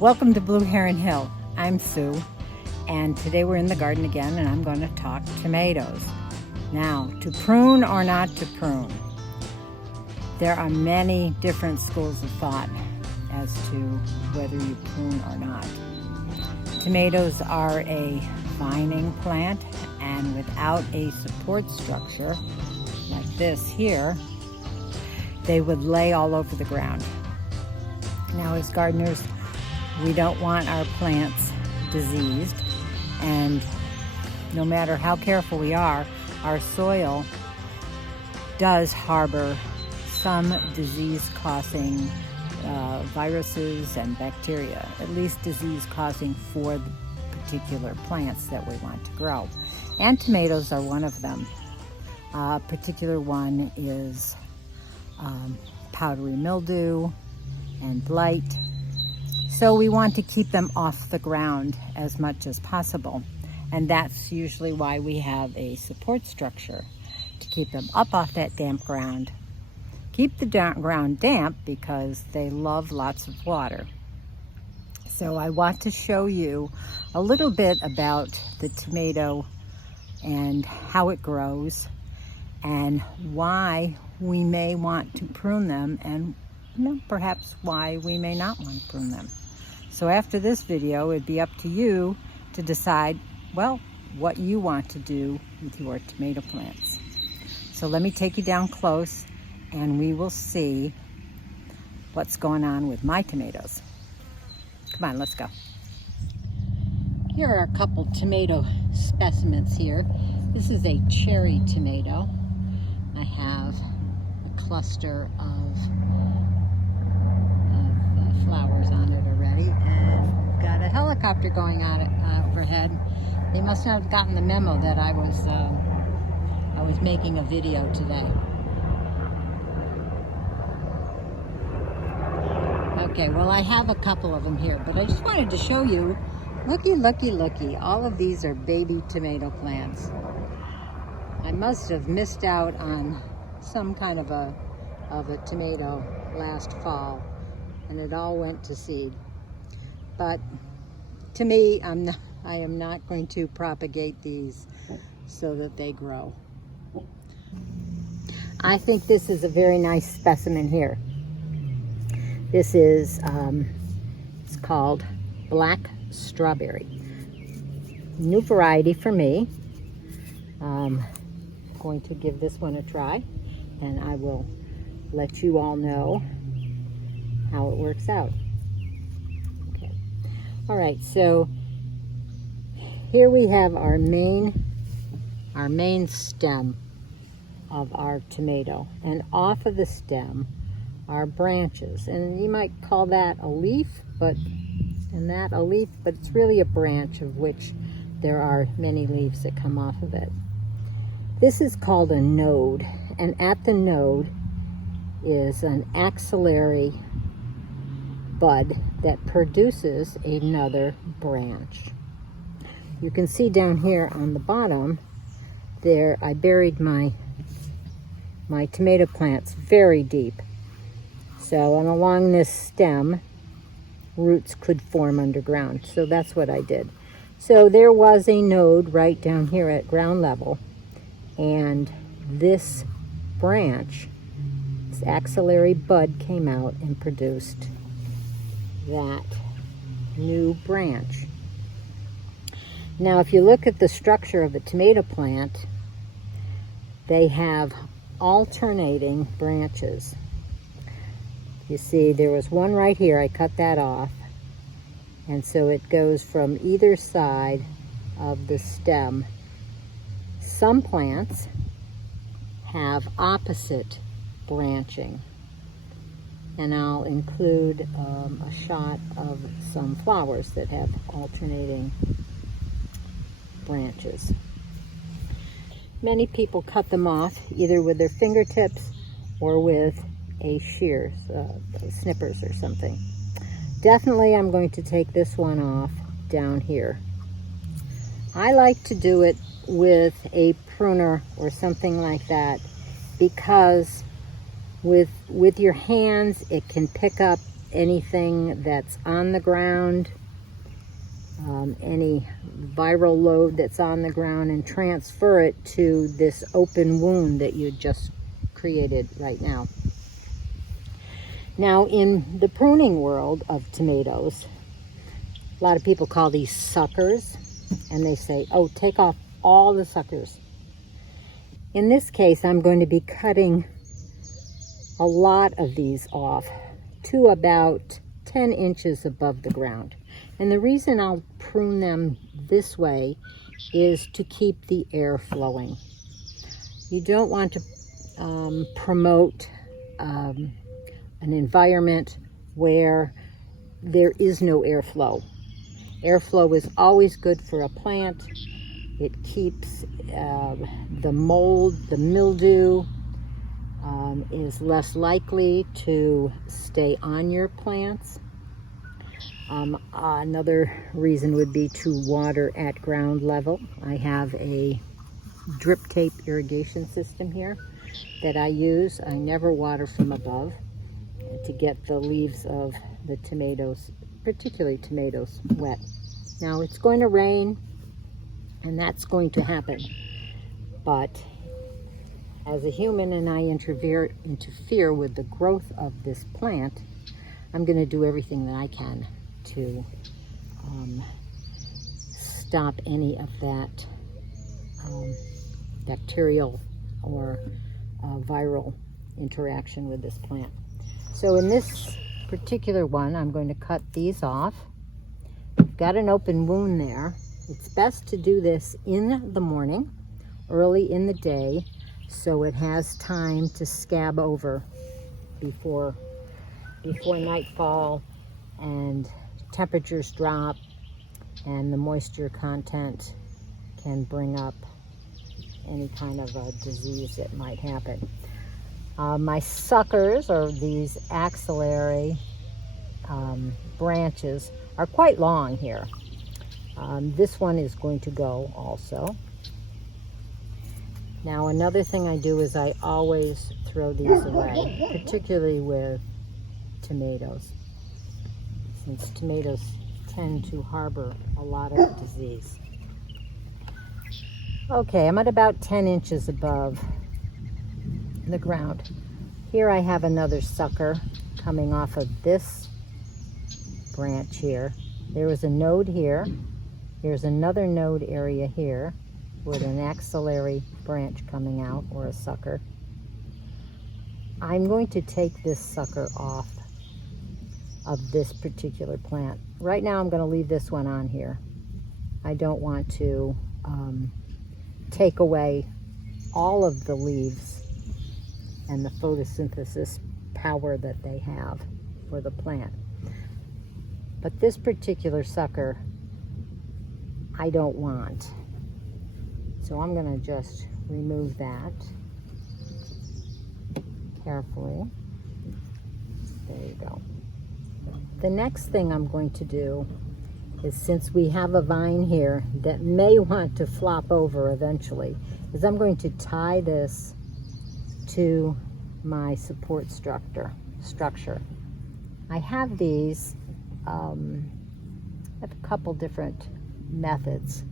Welcome to Blue Heron Hill. I'm Sue, and today we're in the garden again, and I'm going to talk tomatoes. Now, to prune or not to prune? There are many different schools of thought as to whether you prune or not. Tomatoes are a vining plant, and without a support structure like this here, they would lay all over the ground. Now, as gardeners, we don't want our plants diseased, and no matter how careful we are, our soil does harbor some disease-causing viruses and bacteria, at least disease-causing for the particular plants that we want to grow. And tomatoes are one of them. A particular one is powdery mildew and blight. So we want to keep them off the ground as much as possible. And that's usually why we have a support structure, to keep them up off that damp ground. Keep the ground damp because they love lots of water. So I want to show you a little bit about the tomato and how it grows and why we may want to prune them, and perhaps why we may not want to prune them. So after this video, it'd be up to you to decide, well, what you want to do with your tomato plants. So let me take you down close and we will see what's going on with my tomatoes. Come on, let's go. Here are a couple tomato specimens here. This is a cherry tomato. I have a cluster of flowers on it already, and got a helicopter going on it overhead. They must not have gotten the memo that I was making a video today. Okay, well, I have a couple of them here, but I just wanted to show you, looky, all of these are baby tomato plants. I must have missed out on some kind of a tomato last fall, and it all went to seed. But to me, I am not going to propagate these so that they grow. I think this is a very nice specimen here. This is, it's called Black Strawberry. New variety for me. I'm going to give this one a try, and I will let you all know how it works out. Okay. All right, so here we have our main stem of our tomato, and off of the stem are branches, and you might call that a leaf, but it's really a branch of which there are many leaves that come off of it. This is called a node, and at the node is an axillary bud that produces another branch. You can see down here on the bottom there, I buried my tomato plants very deep. So, and along this stem, roots could form underground. So that's what I did. So there was a node right down here at ground level, and this branch, this axillary bud, came out and produced that new branch. Now, if you look at the structure of a tomato plant, they have alternating branches. You see, there was one right here. I cut that off, and so it goes from either side of the stem. Some plants have opposite branching, and I'll include a shot of some flowers that have alternating branches. Many people cut them off either with their fingertips or with a shears, snippers or something. Definitely I'm going to take this one off down here. I like to do it with a pruner or something like that, because with your hands it can pick up anything that's on the ground, any viral load that's on the ground, and transfer it to this open wound that you just created right now. Now, in the pruning world of tomatoes, a lot of people call these suckers, and they say, oh, take off all the suckers. In this case, I'm going to be cutting a lot of these off to about 10 inches above the ground. And the reason I'll prune them this way is to keep the air flowing. You don't want to promote an environment where there is no airflow. Airflow is always good for a plant. It keeps the mold, the mildew, is less likely to stay on your plants. Another reason would be to water at ground level. I have a drip tape irrigation system here that I use. I never water from above to get the leaves of the tomatoes, particularly tomatoes, wet. Now it's going to rain, and that's going to happen, but as a human, and I interfere with the growth of this plant, I'm going to do everything that I can to stop any of that bacterial or viral interaction with this plant. So in this particular one, I'm going to cut these off. I've got an open wound there. It's best to do this in the morning, early in the day, so it has time to scab over before nightfall and temperatures drop and the moisture content can bring up any kind of a disease that might happen. My suckers, or these axillary branches, are quite long here. This one is going to go also. Now, another thing I do is I always throw these away, particularly with tomatoes, since tomatoes tend to harbor a lot of disease. Okay, I'm at about 10 inches above the ground. Here I have another sucker coming off of this branch here. There was a node here. Here's another node area here with an axillary branch coming out, or a sucker. I'm going to take this sucker off of this particular plant. Right now I'm going to leave this one on here. I don't want to take away all of the leaves and the photosynthesis power that they have for the plant. But this particular sucker I don't want. So I'm going to just remove that carefully. There you go. The next thing I'm going to do is, since we have a vine here that may want to flop over eventually, is I'm going to tie this to my support structure. I have these, I have a couple different methods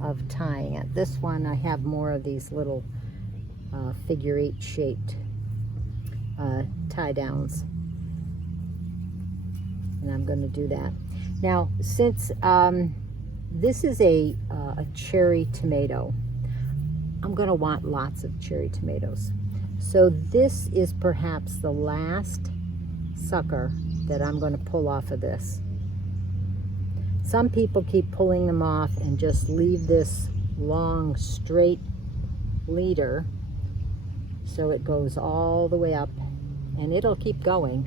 of tying it. This one, I have more of these little figure 8 shaped tie downs, and I'm going to do that. Now, since this is a cherry tomato, I'm going to want lots of cherry tomatoes. So this is perhaps the last sucker that I'm going to pull off of this. Some people keep pulling them off and just leave this long straight leader so it goes all the way up, and it'll keep going.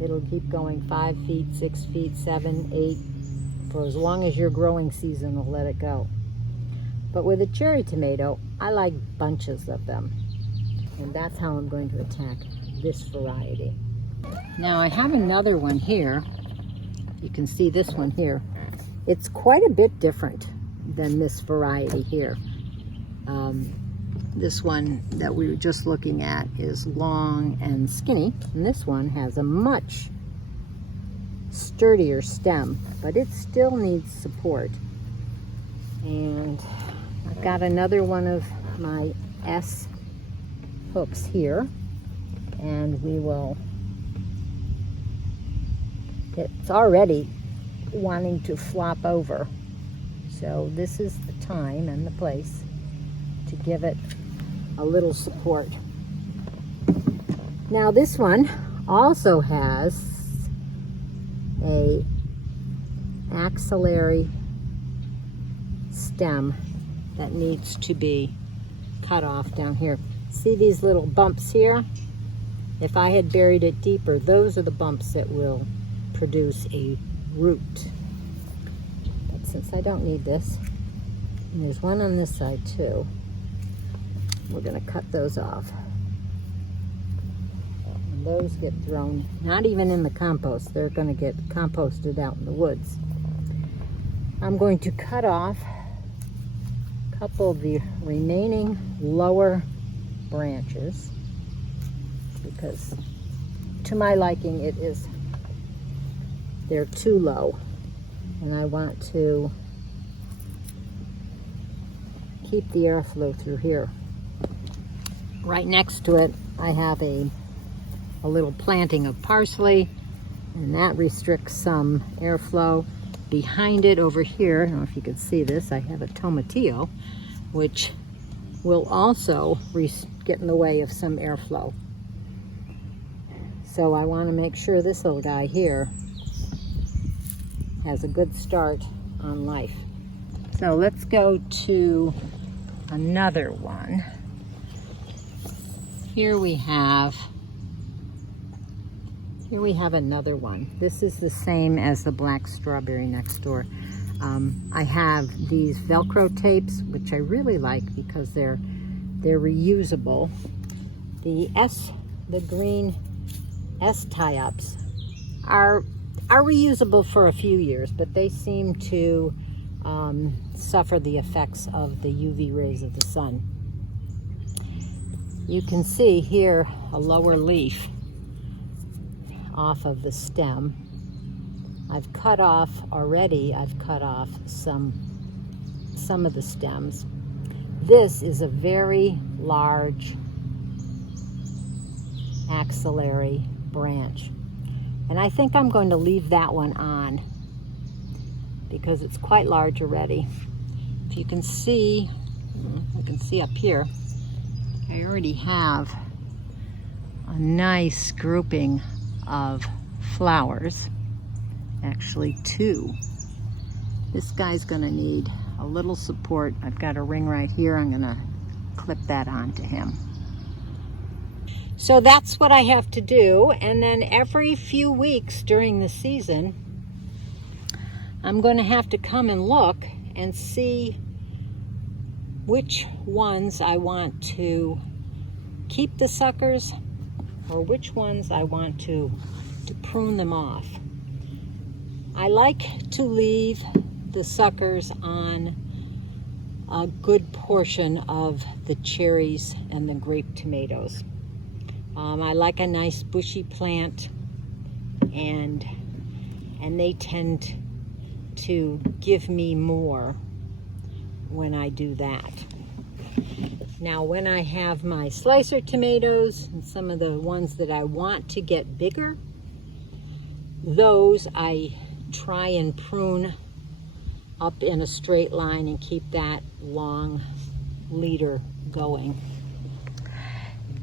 It'll keep going 5 feet, 6 feet, 7, 8, for as long as your growing season will let it go. But with a cherry tomato, I like bunches of them, and that's how I'm going to attack this variety. Now I have another one here. You can see this one here. It's quite a bit different than this variety here. This one that we were just looking at is long and skinny, and this one has a much sturdier stem, but it still needs support. And I've got another one of my S hooks here, and we will, it's already wanting to flop over. So this is the time and the place to give it a little support. Now this one also has a axillary stem that needs to be cut off down here. See these little bumps here? If I had buried it deeper, those are the bumps that will produce a root. But since I don't need this, and there's one on this side too, we're going to cut those off. And those get thrown, not even in the compost, they're going to get composted out in the woods. I'm going to cut off a couple of the remaining lower branches because to my liking they're too low, and I want to keep the airflow through here. Right next to it I have a little planting of parsley, and that restricts some airflow. Behind it over here, I don't know if you can see this, I have a tomatillo, which will also get in the way of some airflow. So I want to make sure this little guy here has a good start on life. So let's go to another one. Here we have another one. This is the same as the black strawberry next door. I have these Velcro tapes, which I really like because they're reusable. The green S tie-ups are reusable for a few years, but they seem to suffer the effects of the UV rays of the sun. You can see here a lower leaf off of the stem. I've cut off some of the stems. This is a very large axillary branch, and I think I'm going to leave that one on because it's quite large already. If you can see up here, I already have a nice grouping of flowers, actually two. This guy's gonna need a little support. I've got a ring right here. I'm gonna clip that onto him. So that's what I have to do, and then every few weeks during the season I'm going to have to come and look and see which ones I want to keep the suckers or which ones I want to prune them off. I like to leave the suckers on a good portion of the cherries and the grape tomatoes. I like a nice bushy plant, and they tend to give me more when I do that. Now when I have my slicer tomatoes and some of the ones that I want to get bigger, those I try and prune up in a straight line and keep that long leader going.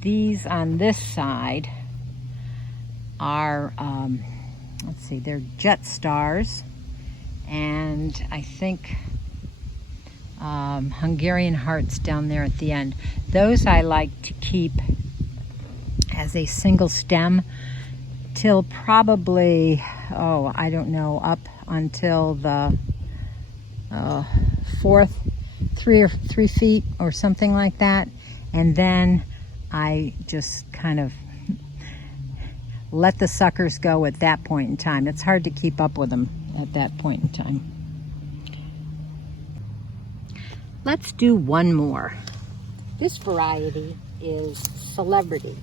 These on this side are, let's see, they're jet stars, and I think Hungarian hearts down there at the end. Those I like to keep as a single stem till probably, I don't know, up until the 3 feet or something like that, and then I just kind of let the suckers go at that point in time. It's hard to keep up with them at that point in time. Let's do one more. This variety is Celebrity.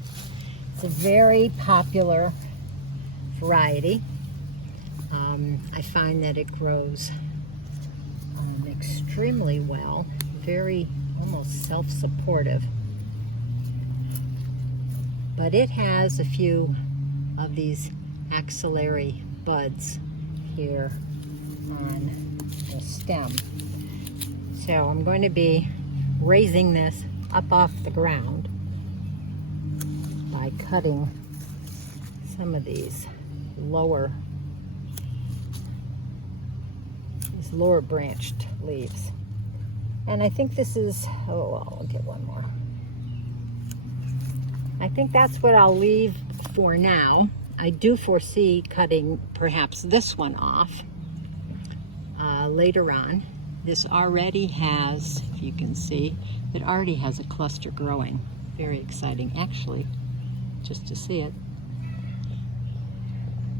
It's a very popular variety. I find that it grows extremely well, very almost self-supportive. But it has a few of these axillary buds here on the stem. So I'm going to be raising this up off the ground by cutting some of these lower branched leaves. And I think this is, oh, well, I'll get one more. I think that's what I'll leave for now. I do foresee cutting perhaps this one off later on. This already has, if you can see, it already has a cluster growing. Very exciting, actually, just to see it.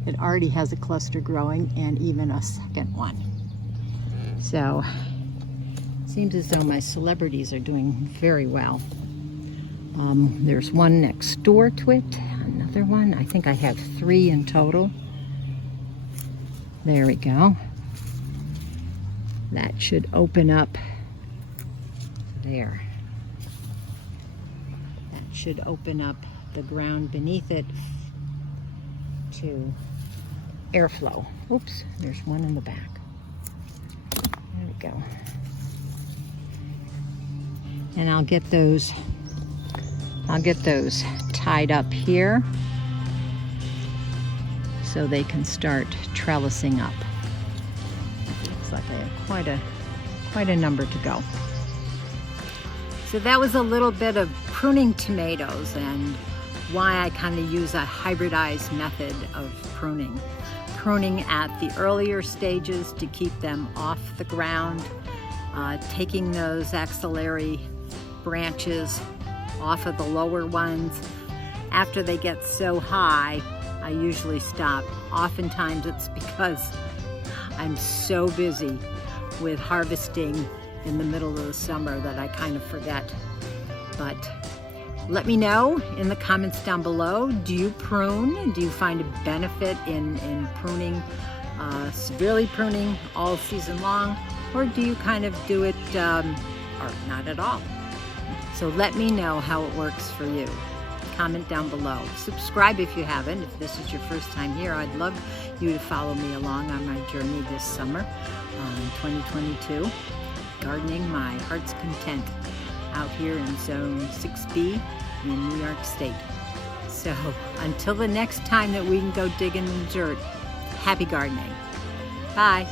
It already has a cluster growing and even a second one. So, it seems as though my celebrities are doing very well. There's one next door to it, another one. I think I have 3 in total. There we go. That should open up there. That should open up the ground beneath it to airflow. Oops, there's one in the back. There we go. And I'll get those tied up here so they can start trellising up. Looks like I have quite a number to go. So that was a little bit of pruning tomatoes and why I kind of use a hybridized method of pruning. Pruning at the earlier stages to keep them off the ground, taking those axillary branches off of the lower ones. After they get so high, I usually stop. Oftentimes it's because I'm so busy with harvesting in the middle of the summer that I kind of forget. But let me know in the comments down below, do you prune? Do you find a benefit in pruning, severely pruning all season long? Or do you kind of do it, or not at all? So let me know how it works for you. Comment down below. Subscribe if you haven't. If this is your first time here, I'd love you to follow me along on my journey this summer, 2022. Gardening my heart's content out here in Zone 6B in New York State. So until the next time that we can go digging in the dirt, happy gardening. Bye.